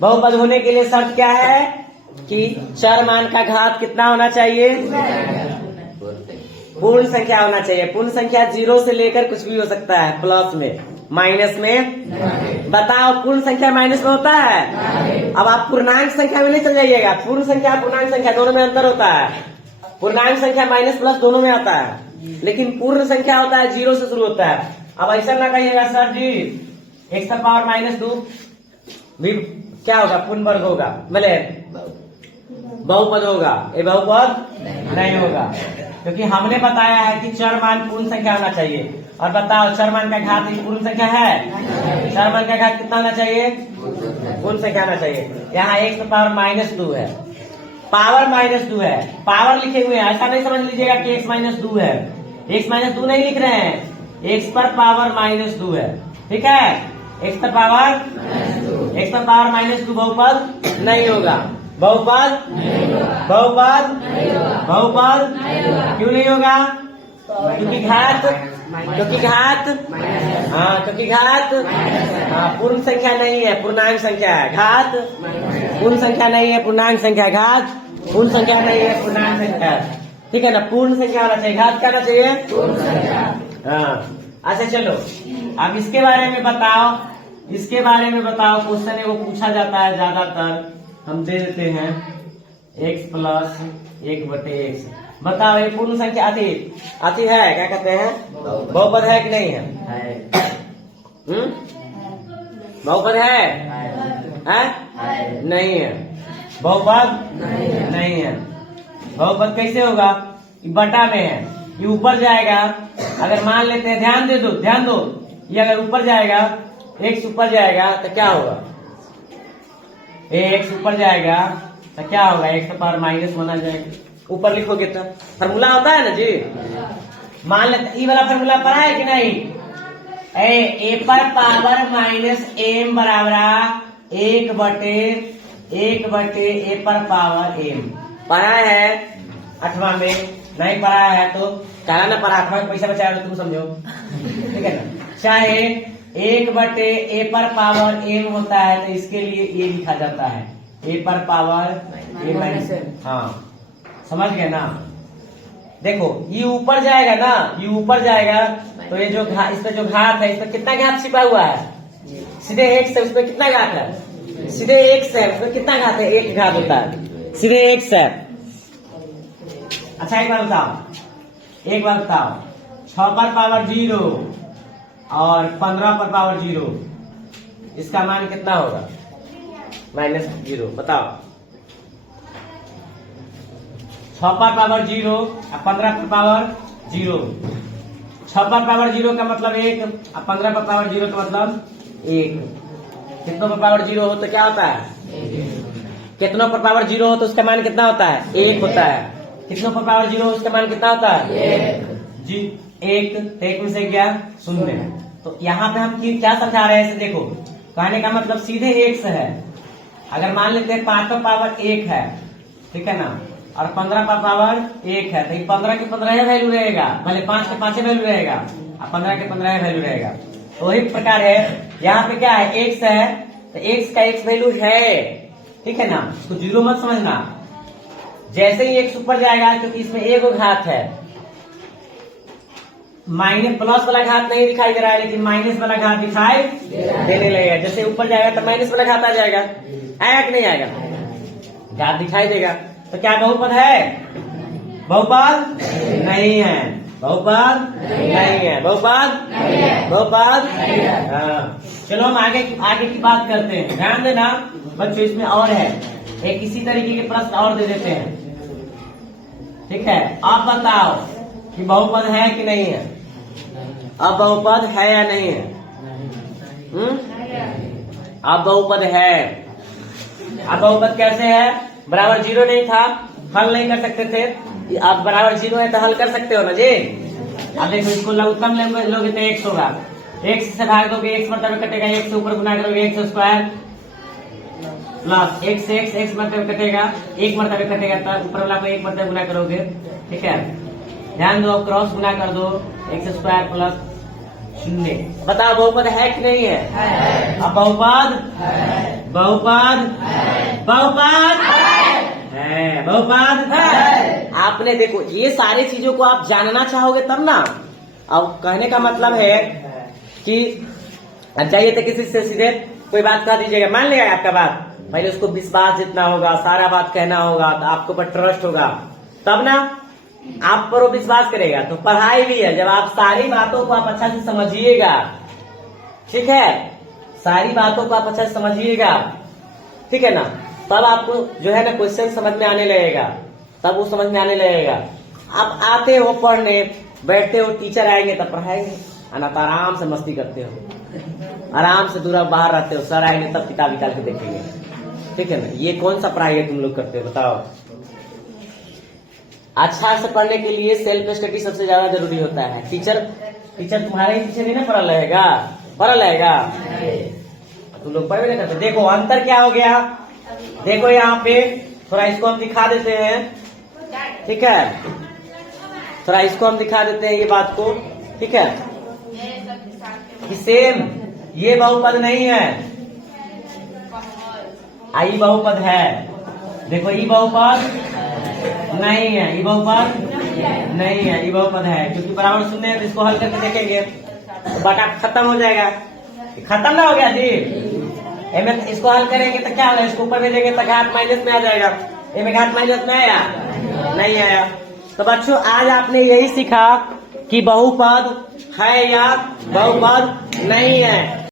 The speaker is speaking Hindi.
बहुपद होने के लिए शर्त क्या है कि चर मान का घात कितना होना चाहिए? पूर्ण संख्या होना चाहिए। पूर्ण संख्या 0 से लेकर कुछ भी हो सकता है, प्लस में, माइनस में। बताओ पूर्ण संख्या माइनस में होता है? अब आप पूर्णांक संख्या में नहीं चल जाइएगा। पूर्ण संख्या पूर्णांक संख्या दोनों में अंतर होता है। पूर्णांक संख्या माइनस प्लस दोनों में आता है, लेकिन पूर्ण संख्या होता है 0 से शुरू होता है। अब ऐसा ना कहिएगा सर जी x पावर -2 भी क्या होगा? पूर्ण वर्ग होगा, मतलब बहुपद होगा। ये बहुपद नहीं होगा, क्योंकि हमने बताया है कि चर मान पूर्ण संख्या होना चाहिए। और बताओ चर मान का घात पूर्ण संख्या है? चर मान का घात कितना होना चाहिए? पूर्ण संख्या होना चाहिए। यहाँ x पावर -2 है, पावर -2 है, पावर लिखे हुए हैं। ऐसा नहीं समझ लीजिएगा कि x -2 है। x -2 नहीं लिख रहे हैं, x पर पावर -2 है। ठीक है, x पर पावर -2 बहुपद नहीं होगा। बहुपद बहुपद बहुपद क्यों नहीं होगा? क्योंकि घात पूर्ण संख्या नहीं है, पूर्णांक संख्या है। घात पूर्ण संख्या नहीं है, पूर्णांक संख्या है। घात पूर्ण संख्या नहीं है, पूर्णांक संख्या है। ठीक है ना, पूर्ण संख्या होना चाहिए, घात क्या होना चाहिए? पूर्ण संख्या। हाँ, अच्छा चलो अब इसके बारे में बताओ। इसके बारे में बताओ, क्वेश्चन है वो पूछा जाता है ज्यादातर, हम दे देते हैं x + 1/x। बताओ ये पूर्ण संख्या आती है, क्या कहते हैं? बहुपद है कि नहीं है? बहुपद है? नहीं है, बहुपद नहीं है। बहुपद कैसे होगा? ये बटा में है, ये ऊपर जाएगा। अगर मान लेते हैं, ध्यान दो, ये अगर ऊपर जाएगा, x ऊपर जाएगा तो क्या होगा? x ऊपर जाएगा तो क्या होगा? x पावर -1 आ जाएगा। ऊपर लिखोगे तो फार्मूला होता है ना जी। मान लेते ये वाला फार्मूला पढ़ा है कि नहीं? a पर पावर -m बराबर 1/a पर पावर m। पढ़ा है 8वां में? नहीं पढ़ा है तो क्या ना पढ़ा, 8वां में पैसा बचाया तो तुम समझो। ठीक है ना, चाहे 1/a पर पावर m होता है तो इसके लिए ये लिखा जाता है a पर पावर a। हाँ, समझ गए ना? देखो ये ऊपर जाएगा ना, ये ऊपर जाएगा तो ये जो इस पे जो घात है, इस पे कितना घात छिपा हुआ है? सीधे x है, उसमें कितना घात है? सीधे x है, उसमें कितना घात है? 1 घात होता है, सीधे x है। अच्छा एक बार बताओ, 6 पर पावर 0 और 15 पर पावर 0, इसका मान कितना होगा? -0। बताओ 6 पर पावर 0 और 15 पर पावर 0। 6 पर पावर 0 का मतलब 1 और 15 पर पावर 0 का मतलब 1। कितनों पर पावर 0 हो तो क्या होता है? कितनों पर पावर 0 हो तो उसका मान कितना होता है? 1 होता है। कितनों पर पावर 0 हो उसका मान कितना होता है? 1। 1 में से गया 0। तो यहाँ पे हम क्या समझा रहे हैं? देखो, कहने का मतलब सीधे x है। अगर मान लेते हैं 5 पर पावर 1 है, ठीक है ना, और 15 पर पावर 1 है, तो 15 के 15 वैल्यू रहेगा, भले 5 के 5 वैल्यू रहेगा और 15 के 15 वैल्यू रहेगा। तो वही प्रकार है, यहाँ पे क्या है? x है, तो x का x वैल्यू है। ठीक है ना, उसको 0 मत समझना। जैसे ही x ऊपर जाएगा, क्योंकि इसमें एक घात है, प्लस वाला घात नहीं दिखाई दे रहा है, लेकिन माइनस वाला घात दिखाई देने लगेगा। जैसे ऊपर जाएगा तो माइनस वाला घात आ जाएगा, आया कि नहीं आएगा? घात दिखाई देगा। तो क्या बहुपद है? बहुपद नहीं है, बहुपद नहीं है, बहुपद। हाँ, चलो हम आगे की बात करते हैं। ध्यान देना बच्चों, इसमें और है एक इसी तरीके के प्रश्न और दे देते हैं। ठीक है, आप बताओ कि बहुपद है कि नहीं है? अब बहुपद है या नहीं है? अब बहुपद है। अब बहुपद कैसे है? बराबर 0 नहीं था, हल नहीं कर सकते थे। अब बराबर 0 है तो हल कर सकते हो ना जी। अब देखो, इसको लघुत्तम लोगे तो x होगा, x से भाग दोगे, x मतलब कटेगा, x से ऊपर गुना करोगे x स्क्वायर प्लस x मतलब कटेगा, 1 मरतबे कटेगा, तब ऊपर वाला को 1 मरतबे गुना करोगे। ठीक है, ध्यान दो, क्रॉस गुना कर दो, x स्क्वायर प्लस शून्य। बताओ बहुपद है कि नहीं है? अब बहुपद बहुपद बहुपद है, बहुपद आपने देखो ये सारी चीजों को आप जानना चाहोगे तब ना। अब कहने का मतलब है कि चाहिए तो किसी से सीधे कोई बात कह दीजिएगा, मान लिया आपका बात, पहले उसको विश्वास जितना होगा, सारा बात कहना होगा, तो आपके ऊपर ट्रस्ट होगा, तब ना आप पर वो विश्वास करेगा। तो पढ़ाई भी है, जब आप सारी बातों को आप अच्छा से समझिएगा, ठीक है, सारी बातों को आप अच्छा से समझिएगा, ठीक है ना, तब आपको जो है ना क्वेश्चन समझ में आने लगेगा, तब वो समझ में आने लगेगा। आप आते हो पढ़ने, बैठते हो, टीचर आएंगे तब पढ़ाएंगे, ना तो आराम से मस्ती करते हो, आराम से दूर बाहर रहते हो, सर आएंगे तब किताब निकाल के देखेंगे, ठीक है ना। ये कौन सा पढ़ाई है तुम लोग करते हो बताओ? अच्छा से पढ़ने के लिए सेल्फ स्टडी सबसे ज्यादा जरूरी होता है। टीचर तुम्हारे ही पीछे नहीं ना पढ़ा रहेगा, तुम लोग पढ़ भी नहीं करते। देखो अंतर क्या हो गया, देखो यहाँ पे थोड़ा इसको हम दिखा देते हैं, ठीक है, थोड़ा इसको हम दिखा देते हैं ये बात को, ठीक है, कि सेम ये बहुपद नहीं है, आई बहुपद है। देखो ई बहुपद नहीं है, ई बहुपद नहीं है, ई बहुपद है, क्योंकि बराबर शून्य है। इसको हल करके देखेंगे तो बटा खत्म हो जाएगा, खत्म ना हो गया जी। इसको हल करेंगे तो क्या होगा, इसको ऊपर भेजेंगे तो घात माइनस में आ जाएगा, में घात माइनस में आया नहीं आया। तो बच्चों आज आपने यही सीखा कि बहुपद है या बहुपद नहीं है।